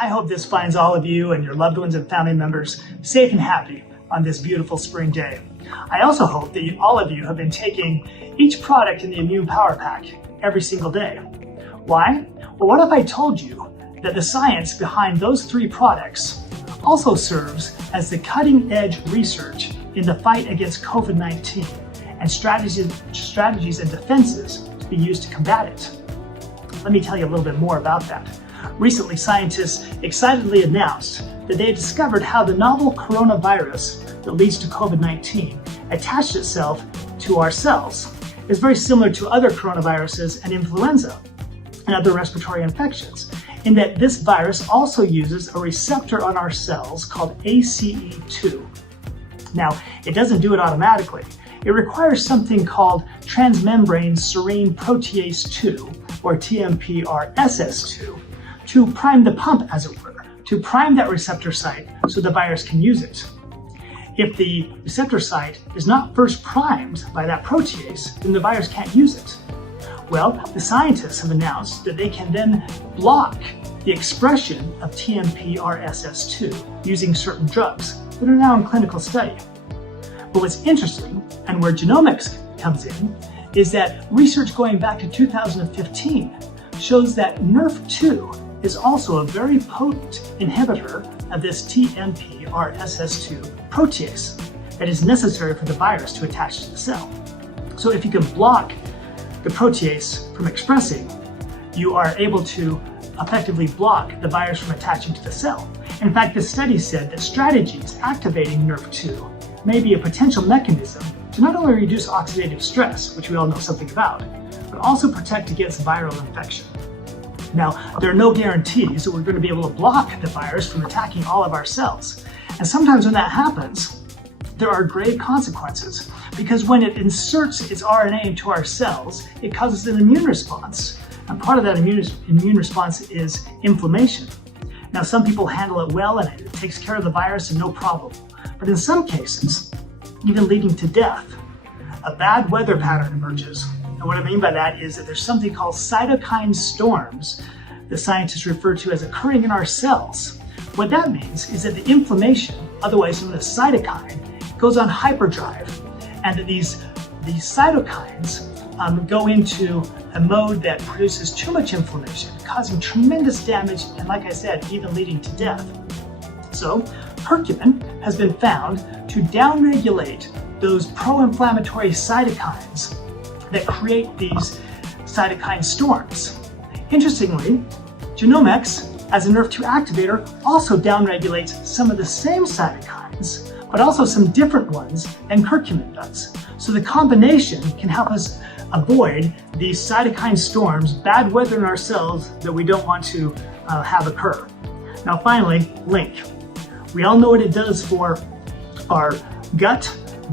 I hope this finds all of you and your loved ones and family members safe and happy on this beautiful spring day. I also hope that all of you have been taking each product in the Immune Power Pack every single day. Why? Well, what if I told you that the science behind those 3 products also serves as the cutting-edge research in the fight against COVID-19 and strategies and defenses to be used to combat it? Let me tell you a little bit more about that. Recently, scientists excitedly announced that they had discovered how the novel coronavirus that leads to COVID-19 attached itself to our cells. It's very similar to other coronaviruses and influenza and other respiratory infections, in that this virus also uses a receptor on our cells called ACE2. Now, it doesn't do it automatically. It requires something called transmembrane serine protease 2, or TMPRSS2, to prime the pump, as it were, to prime that receptor site so the virus can use it. If the receptor site is not first primed by that protease, then the virus can't use it. Well, the scientists have announced that they can then block the expression of TMPRSS2 using certain drugs that are now in clinical study. But what's interesting, and where genomics comes in, is that research going back to 2015 shows that NRF2 is also a very potent inhibitor of this TMPRSS2 protease that is necessary for the virus to attach to the cell. So if you can block the protease from expressing, you are able to effectively block the virus from attaching to the cell. In fact, the study said that strategies activating NRF2 may be a potential mechanism to not only reduce oxidative stress, which we all know something about, but also protect against viral infection. Now, there are no guarantees that we're going to be able to block the virus from attacking all of our cells. And sometimes when that happens, there are grave consequences, because when it inserts its RNA into our cells, it causes an immune response. And part of that immune response is inflammation. Now, some people handle it well and it takes care of the virus and no problem. But in some cases, even leading to death, a bad weather pattern emerges. And what I mean by that is that there's something called cytokine storms that scientists refer to as occurring in our cells. What that means is that the inflammation, otherwise known as cytokine, goes on hyperdrive, and that these cytokines go into a mode that produces too much inflammation, causing tremendous damage, and like I said, even leading to death. So, curcumin has been found to downregulate those pro-inflammatory cytokines that create these cytokine storms. Interestingly, genomics, as a NRF2 activator, also downregulates some of the same cytokines, but also some different ones than curcumin does. So the combination can help us avoid these cytokine storms, bad weather in our cells that we don't want to have occur. Now finally, link. We all know what it does for our gut,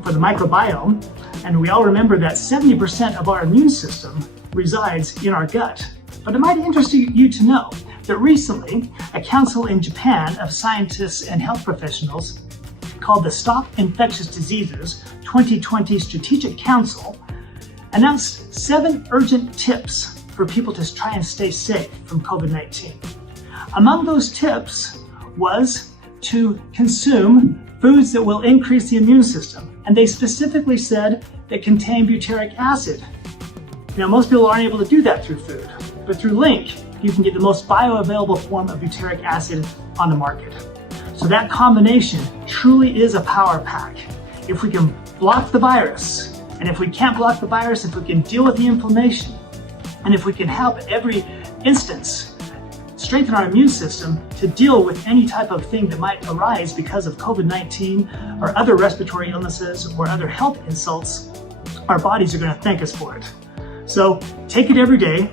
for the microbiome, and we all remember that 70% of our immune system resides in our gut. But it might interest you to know that recently, a council in Japan of scientists and health professionals called the Stop Infectious Diseases 2020 Strategic Council announced 7 urgent tips for people to try and stay safe from COVID-19. Among those tips was to consume foods that will increase the immune system, and they specifically said that contain butyric acid. Now, most people aren't able to do that through food, but through Link, you can get the most bioavailable form of butyric acid on the market. So that combination truly is a power pack. If we can block the virus, and if we can't block the virus, if we can deal with the inflammation, and if we can help at every instance strengthen our immune system to deal with any type of thing that might arise because of COVID-19 or other respiratory illnesses or other health insults, our bodies are going to thank us for it. So take it every day.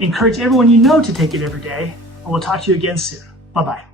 Encourage everyone you know to take it every day, and we'll talk to you again soon. Bye-bye.